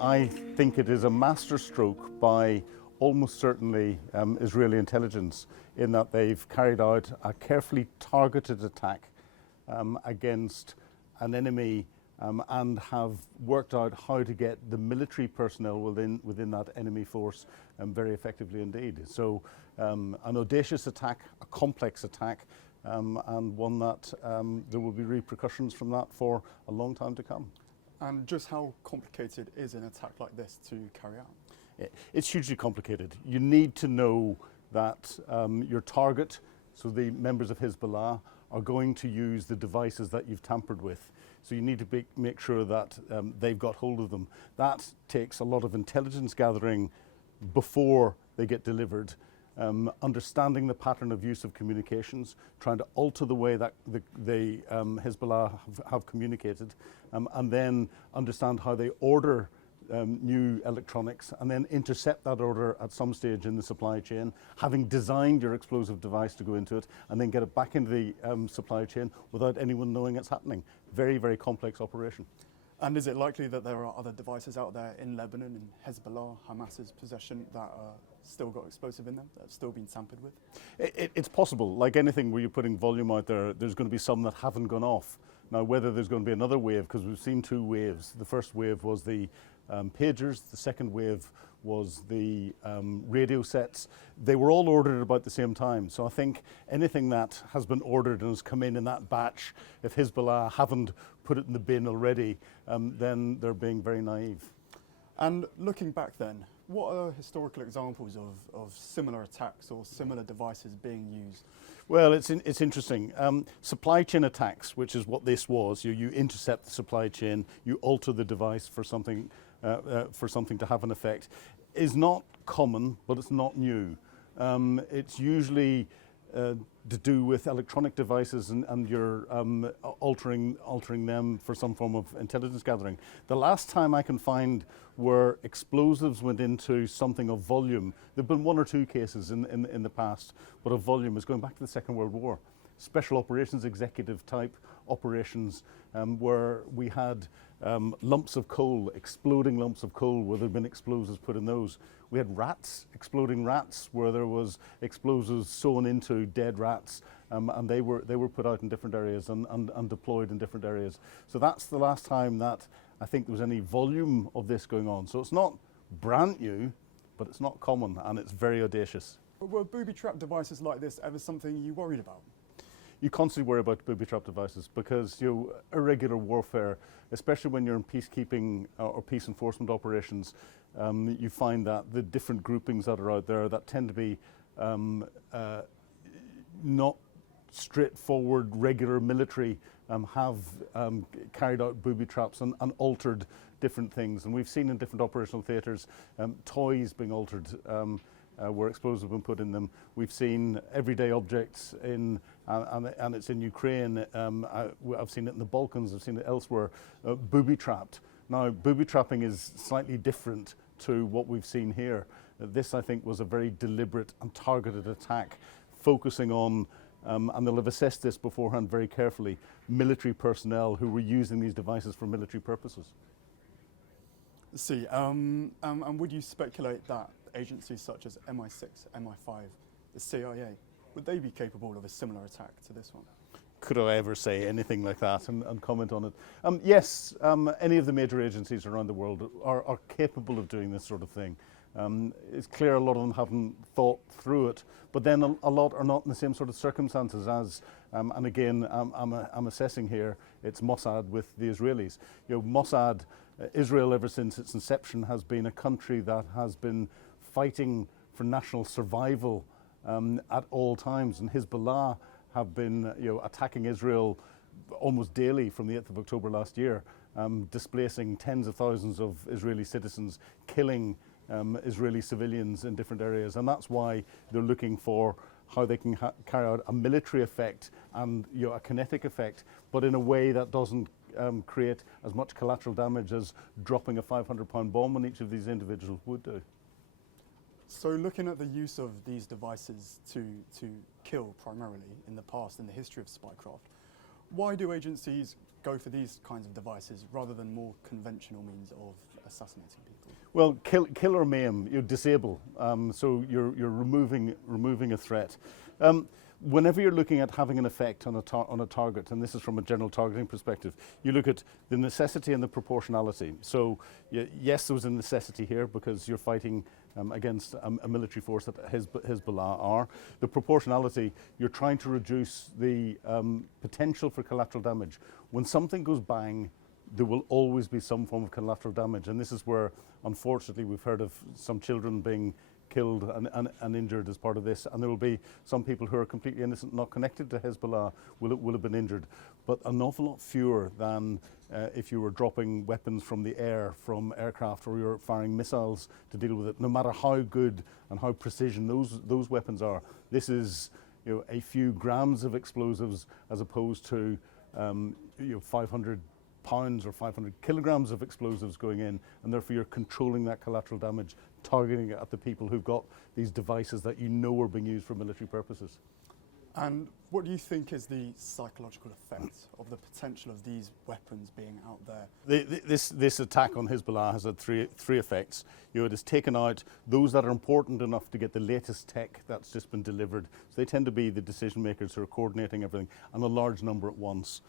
I think it is a masterstroke by almost certainly Israeli intelligence in that they've carried out a carefully targeted attack against an enemy and have worked out how to get the military personnel within that enemy force very effectively indeed. So an audacious attack, a complex attack, and one that there will be repercussions from that for a long time to come. And just how complicated is an attack like this to carry out? It's hugely complicated. You need to know that your target, so the members of Hezbollah, are going to use the devices that you've tampered with. So you need to make sure that they've got hold of them. That takes a lot of intelligence gathering before they get delivered, understanding the pattern of use of communications, trying to alter the way that the Hezbollah have communicated, and then understand how they order new electronics and then intercept that order at some stage in the supply chain, having designed your explosive device to go into it, and then get it back into the supply chain without anyone knowing it's happening. Very, very complex operation. And is it likely that there are other devices out there in Lebanon, in Hezbollah, Hamas's possession, that still got explosive in them, that have still been tampered with? It's possible. Like anything where you're putting volume out there, there's going to be some that haven't gone off. Now, whether there's going to be another wave, because we've seen two waves. The first wave was the pagers, the second wave was the radio sets. They were all ordered at about the same time. So I think anything that has been ordered and has come in that batch, if Hezbollah haven't put it in the bin already, then they're being very naive. And looking back then, what are historical examples of similar attacks or similar devices being used? Well, it's interesting. Supply chain attacks, which is what this was, you intercept the supply chain, you alter the device for something to have an effect, is not common, but it's not new. It's usually to do with electronic devices and you're altering them for some form of intelligence gathering. The last time I can find where explosives went into something of volume, there have been one or two cases in the past, but of volume is going back to the Second World War. Special operations executive type operations where we had lumps of coal, exploding lumps of coal where there had been explosives put in those. We had rats, exploding rats, where there was explosives sewn into dead rats, and they were put out in different areas and deployed in different areas. So that's the last time that I think there was any volume of this going on. So it's not brand new, but it's not common, and it's very audacious. Were booby-trapped devices like this ever something you worried about? You constantly worry about booby-trapped devices because irregular warfare, especially when you're in peacekeeping or peace enforcement operations, you find that the different groupings that are out there that tend to be not straightforward, regular military have carried out booby traps and altered different things. And we've seen in different operational theatres toys being altered where explosives have been put in them. We've seen everyday objects and it's in Ukraine. I've seen it in the Balkans, I've seen it elsewhere, booby-trapped. Now, booby-trapping is slightly different to what we've seen here. This, I think, was a very deliberate and targeted attack, focusing on, and they'll have assessed this beforehand very carefully, military personnel who were using these devices for military purposes. See, and would you speculate that agencies such as MI6, MI5, the CIA, would they be capable of a similar attack to this one? Could I ever say anything like that and comment on it? Yes, any of the major agencies around the world are capable of doing this sort of thing. It's clear a lot of them haven't thought through it, but then a lot are not in the same sort of circumstances as, and again, I'm assessing here, it's Mossad with the Israelis. Mossad, Israel ever since its inception has been a country that has been fighting for national survival at all times, and Hezbollah have been attacking Israel almost daily from the 8th of October last year, displacing tens of thousands of Israeli citizens, killing Israeli civilians in different areas, and that's why they're looking for how they can carry out a military effect and a kinetic effect, but in a way that doesn't create as much collateral damage as dropping a 500-pound bomb on each of these individuals would do. So looking at the use of these devices to kill primarily in the past, in the history of spycraft, why do agencies go for these kinds of devices rather than more conventional means of assassinating people? Well, kill or maim, you disable. So you're removing a threat. Whenever you're looking at having an effect on a target, and this is from a general targeting perspective, you look at the necessity and the proportionality. So yes, there was a necessity here because you're fighting against a military force that Hezbollah are. The proportionality, you're trying to reduce the potential for collateral damage. When something goes bang, there will always be some form of collateral damage, and this is where, unfortunately, we've heard of some children being killed and injured as part of this, and there will be some people who are completely innocent, not connected to Hezbollah, will have been injured, but an awful lot fewer than if you were dropping weapons from the air, from aircraft, or you're firing missiles to deal with it. No matter how good and how precision those weapons are, this is a few grams of explosives as opposed to 500 pounds or 500 kilograms of explosives going in, and therefore you're controlling that collateral damage, targeting it at the people who've got these devices that are being used for military purposes. And what do you think is the psychological effect of the potential of these weapons being out there? This attack on Hezbollah has had three effects. It has taken out those that are important enough to get the latest tech that's just been delivered. So they tend to be the decision makers who are coordinating everything, and a large number at once.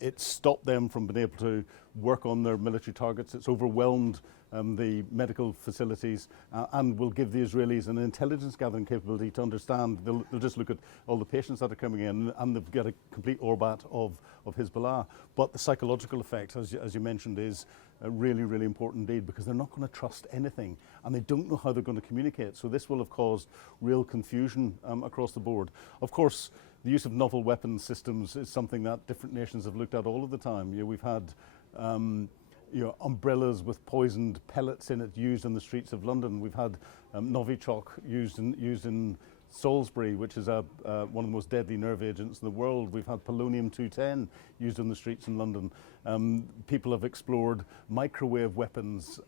It stopped them from being able to work on their military targets. It's overwhelmed the medical facilities and will give the Israelis an intelligence gathering capability to understand. They'll just look at all the patients that are coming in, and they've got a complete orbit of Hezbollah. But the psychological effect, as you mentioned, is really, really important indeed, because they're not going to trust anything and they don't know how they're going to communicate. So this will have caused real confusion across the board. Of course, the use of novel weapons systems is something that different nations have looked at all of the time. We've had umbrellas with poisoned pellets in it used in the streets of London. We've had Novichok used in Salisbury, which is one of the most deadly nerve agents in the world. We've had polonium-210 used in the streets in London. People have explored microwave weapons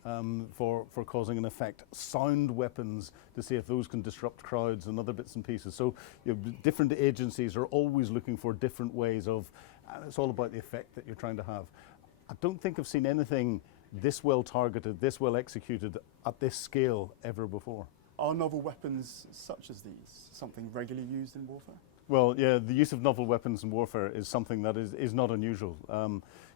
for causing an effect, sound weapons to see if those can disrupt crowds and other bits and pieces. So different agencies are always looking for different ways of, and it's all about the effect that you're trying to have. I don't think I've seen anything this well targeted, this well executed at this scale ever before. Are novel weapons such as these something regularly used in warfare? Well, yeah, the use of novel weapons in warfare is something that is not unusual.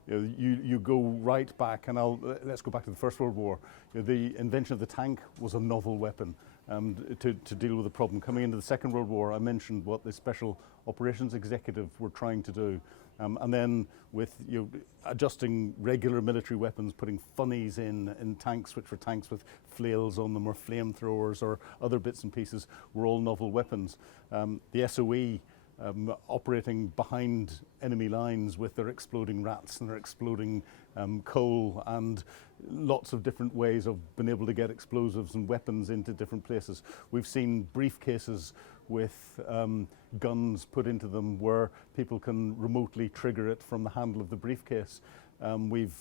You go right back, and let's go back to the First World War. The invention of the tank was a novel weapon to deal with the problem. Coming into the Second World War, I mentioned what the Special Operations Executive were trying to do. And then with adjusting regular military weapons, putting funnies in tanks, which were tanks with flails on them or flamethrowers or other bits and pieces, were all novel weapons. The SOE operating behind enemy lines with their exploding rats and their exploding coal, and lots of different ways of being able to get explosives and weapons into different places. We've seen briefcases with guns put into them where people can remotely trigger it from the handle of the briefcase. We've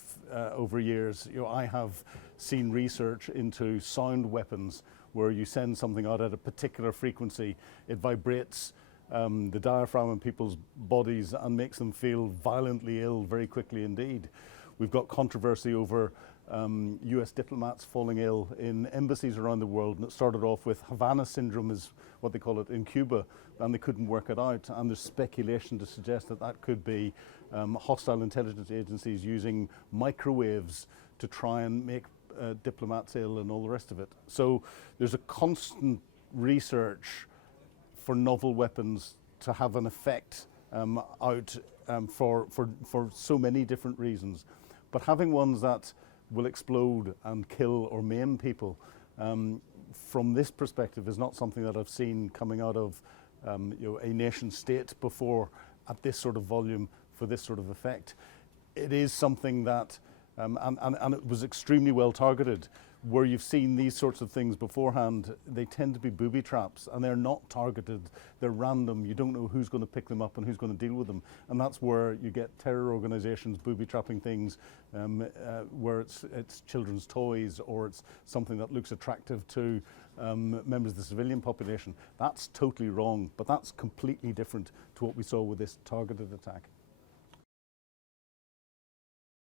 over years, I have seen research into sound weapons where you send something out at a particular frequency, it vibrates the diaphragm in people's bodies and makes them feel violently ill very quickly indeed. We've got controversy over US diplomats falling ill in embassies around the world, and it started off with Havana syndrome, is what they call it, in Cuba, and they couldn't work it out, and there's speculation to suggest that that could be hostile intelligence agencies using microwaves to try and make diplomats ill and all the rest of it. So there's a constant research for novel weapons to have an effect out for so many different reasons. But having ones that will explode and kill or maim people, from this perspective, is not something that I've seen coming out of a nation state before at this sort of volume for this sort of effect. It is something that, and it was extremely well targeted. Where you've seen these sorts of things beforehand, they tend to be booby traps, and they're not targeted, they're random. You don't know who's going to pick them up and who's going to deal with them. And that's where you get terror organizations booby trapping things, where it's children's toys, or it's something that looks attractive to members of the civilian population. That's totally wrong, but that's completely different to what we saw with this targeted attack.